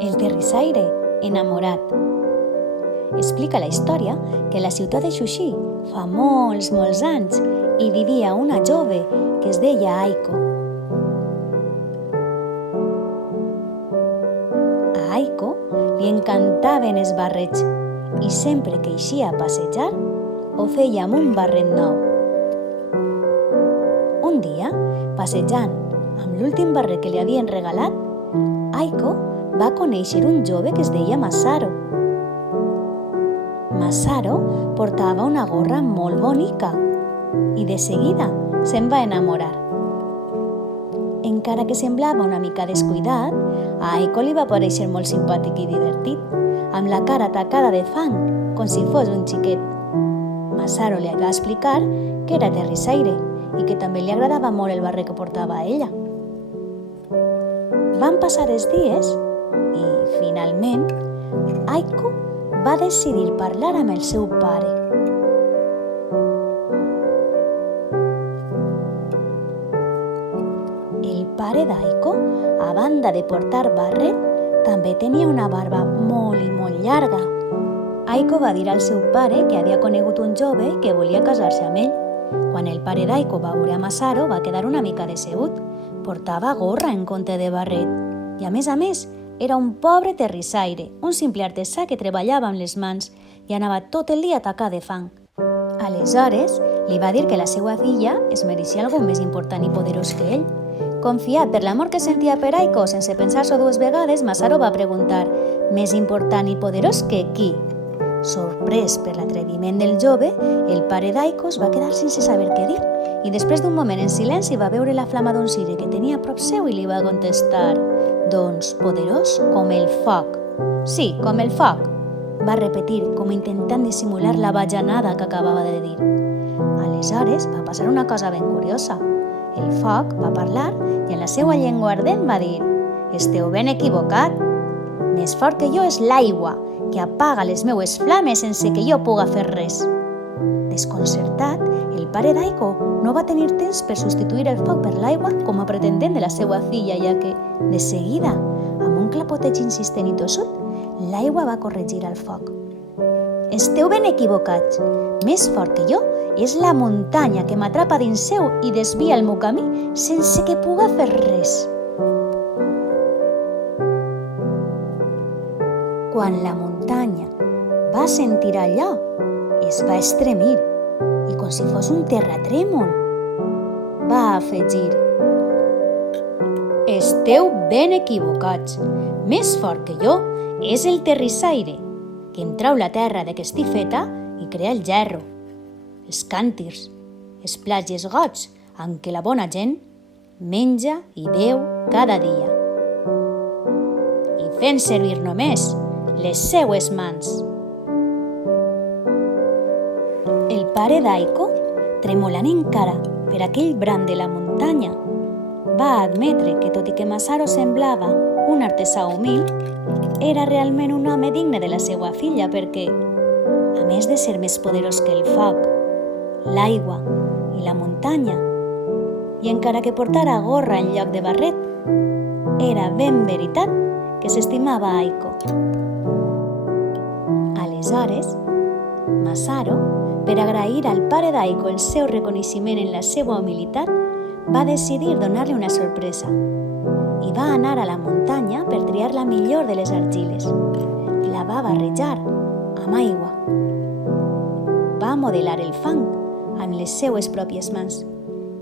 El terrissaire enamorat. Explica la història que a la ciutat de Xuxí fa molts anys hi vivia una jove que es deia Aiko. A Aiko li encantaven els barrets i sempre que eixia a passejar ho feia amb un barret nou. Un dia, passejant amb l'últim barret que li havien regalat, Aiko va conèixer un jove que es deia Masaru. Masaru portava una gorra molt bonica i de seguida se'n va enamorar. Encara que semblava una mica descuidat, a Aiko li va parèixer molt simpàtic i divertit, amb la cara tacada de fang, com si fos un xiquet. Masaru li va explicar que era terrissaire i que també li agradava molt el barret que portava a ella. Van passar els dies i, finalment, Aiko va decidir parlar amb el seu pare. El pare d'Aiko, a banda de portar barret, també tenia una barba molt i molt llarga. Aiko va dir al seu pare que havia conegut un jove que volia casar-se amb ell. Quan el pare d'Aiko va veure a Masaru, va quedar una mica decebut. Portava gorra en compte de barret i, a més, era un pobre terrissaire, un simple artesà que treballava amb les mans i anava tot el dia tacat de fang. Aleshores, li va dir que la seva filla es mereixia algú més important i poderós que ell. Confiat per l'amor que sentia per Aiko, sense pensar-s'ho dues vegades, Masaru va preguntar: «Més important i poderós que qui?» Sorprès per l'atreviment del jove, el pare d'Aiko es va quedar sense saber què dir i després d'un moment en silenci va veure la flama d'un ciri que tenia a prop seu i li va contestar: «Doncs poderós com el foc». «Sí, com el foc», va repetir, com intentant dissimular la bajanada que acabava de dir. Aleshores va passar una cosa ben curiosa. El foc va parlar i en la seva llengua ardent va dir: «Esteu ben equivocat. Més fort que jo és l'aigua, que apaga les meues flames sense que jo puga fer res». Desconcertat, el pare d'Aiko no va tenir temps per substituir el foc per l'aigua com a pretendent de la seva filla, ja que, de seguida, amb un clapoteig insistent i tossut, l'aigua va corregir el foc. «Esteu ben equivocats. Més fort que jo és la muntanya que m'atrapa dins seu i desvia el meu camí sense que puga fer res». Quan la muntanya va sentir allò, es va estremir i, com si fos un terratrèmol, va afegir: «Esteu ben equivocats. Més fort que jo és el terrissaire, que em trau la terra de què estic feta i crea el gerro, els càntirs, els plats i els gots amb què la bona gent menja i beu cada dia. I fent servir només les seues mans». El pare d'Aiko, tremolant encara per aquell bram de la muntanya, va admetre que, tot i que Masaru semblava un artesà humil, era realment un home digne de la seva filla perquè, a més de ser més poderós que el foc, l'aigua i la muntanya, i encara que portara gorra en lloc de barret, era ben veritat que s'estimava Aiko. Aleshores, Masaru, per agrair al pare d'Aiko el seu reconeixement en la seva humilitat, va decidir donar-li una sorpresa i va anar a la muntanya per triar la millor de les argiles. La va barrejar amb aigua. Va modelar el fang amb les seues pròpies mans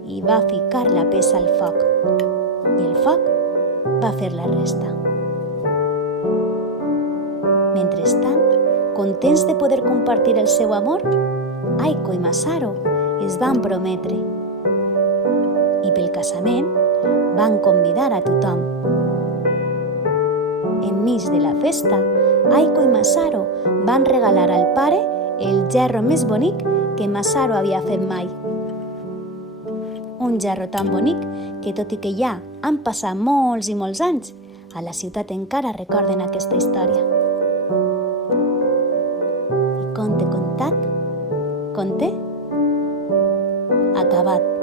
i va ficar la peça al foc. I el foc va fer la resta. Mentrestant, contents de poder compartir el seu amor, Aiko i Masaru es van prometre i pel casament van convidar a tothom. Enmig de la festa, Aiko i Masaru van regalar al pare el gerro més bonic que Masaru havia fet mai. Un gerro tan bonic que, tot i que ja han passat molts i molts anys, a la ciutat encara recorden aquesta història. I conte contat, conte acabat.